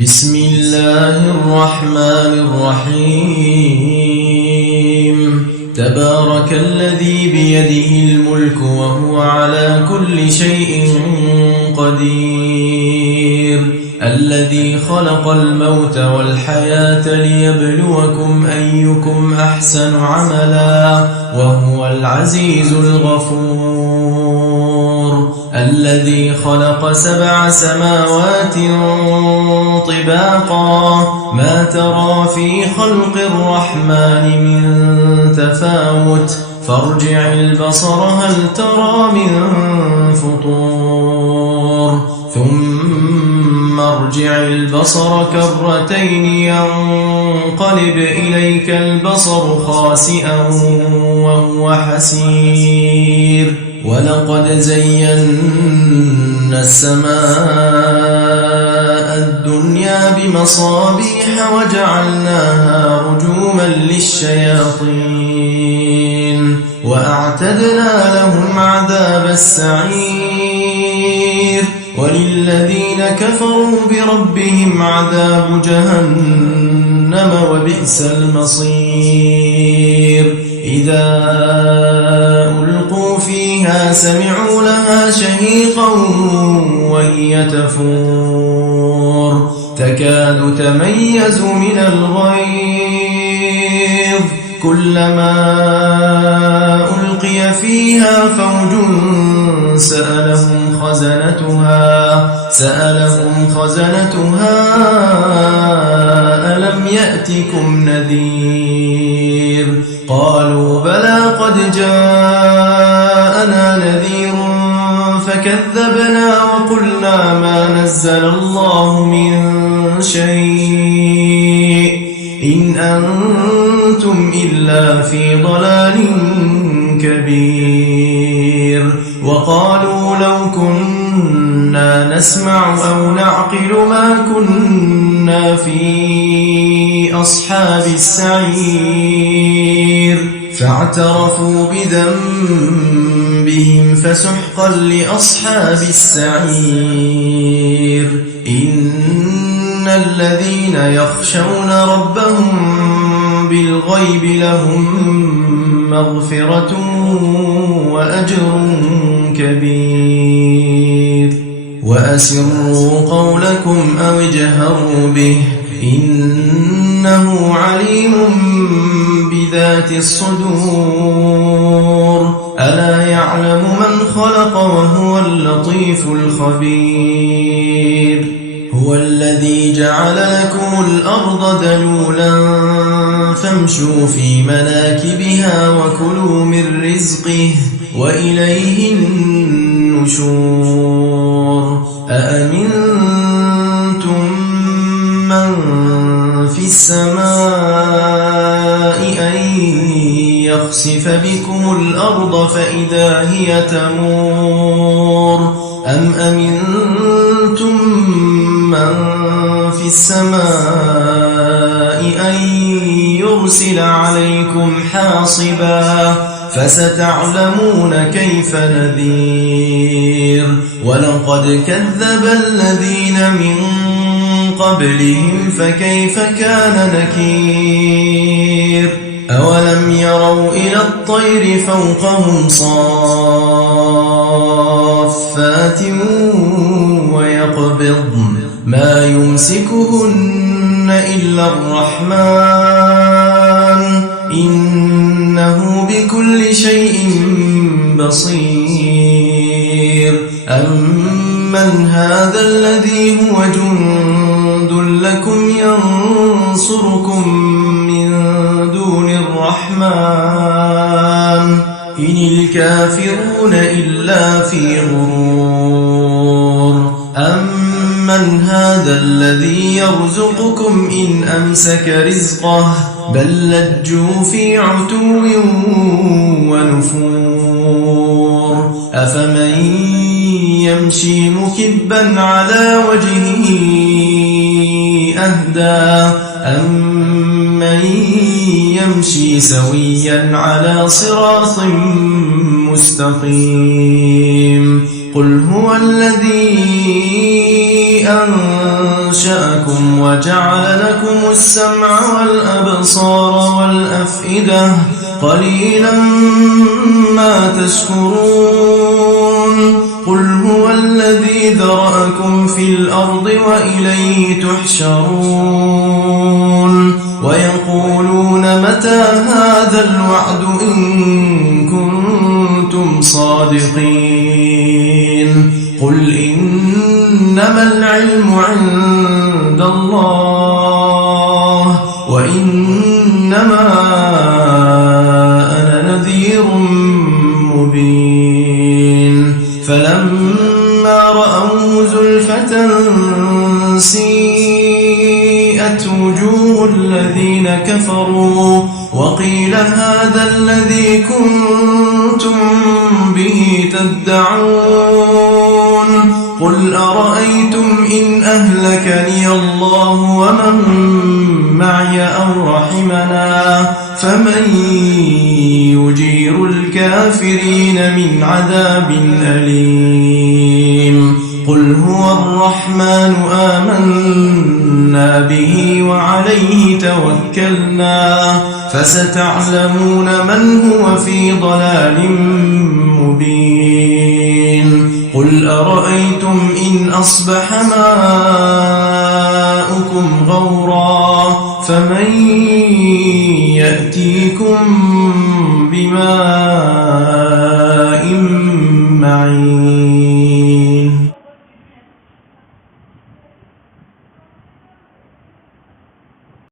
بسم الله الرحمن الرحيم تبارك الذي بيده الملك وهو على كل شيء قدير الذي خلق الموت والحياة ليبلوكم أيكم أحسن عملا وهو العزيز الغفور الذي خلق 7 سماوات طباقا ما ترى في خلق الرحمن من تفاوت فارجع البصر هل ترى من فطور ثم ارجع البصر كرتين ينقلب إليك البصر خاسئا وهو حسير ولقد زينا السماء الدنيا بمصابيح وجعلناها رجوما للشياطين وأعتدنا لهم عذاب السعير وللذين كفروا بربهم عذاب جهنم وبئس المصير إذا ألقوا فيها سمعوا لها شهيقا وهي تفور تكاد تميز من الغيظ كلما ألقي فيها فوج سألهم خزنتها ألم يأتكم نذير قالوا بلى قد جاءنا نذير فكذبنا وقلنا ما نزل الله من شيء إن أنتم إلا في ضلال كبير وقالوا لو كنا نسمع أو نعقل ما كنا في أصحاب السعير فاعترفوا بذنبهم فسحقا لأصحاب السعير إن الذين يخشون ربهم بالغيب لهم مغفرة وأجر كبير وأسروا قولكم أو اجهروا به إنه عليم بذات الصدور ألا يعلم من خلق وهو اللطيف الخبير هو الذي جعل لكم الأرض ذلولا فامشوا في مناكبها وكلوا من رزقه وإليه النشور أأمنتم من في السماء أن يخسف بكم الأرض فإذا هي تمور أم أمنتم من في السماء أن يرسل عليكم حاصبا فستعلمون كيف نذير ولقد كذب الذين من قبلهم فكيف كان نكير أولم يروا إلى الطير فوقهم صافات ويقبضن ما يمسكهن إلا الرحمن إنه بكل شيء بصير أمن هذا الذي هو جند لكم ينصركم من دون الرحمن إن الكافرون إلا في غرور أمن هذا الذي يرزقكم إن أمسك رزقه بل لجوا في عتو ونفور أفمن يمشي مكبا على وجهه أهدى أمن يمشي سويا على صراط مستقيم قل هو الذي أنشأ أنشأكم وجعل لكم السمع والأبصار والأفئدة قليلا ما تشكرون قل هو الذي ذرأكم في الأرض وإليه تحشرون ويقولون متى هذا الوعد إن كنتم صادقين قل إنما العلم عند الله وإنما أنا نذير مبين فلما رأوه زلفة سيئت وجوه الذين كفروا وقيل هذا الذي كنتم به تدعون قل أرأيتم إن أهلكني الله ومن معي أو رحمنا فمن يجير الكافرين من عذاب أليم قل هو الرحمن آمنا به وعليه توكلنا فستعلمون من هو في ضلال مبين قل أرأيتم إن أصبح ماؤكم غورا فمن يأتيكم بماء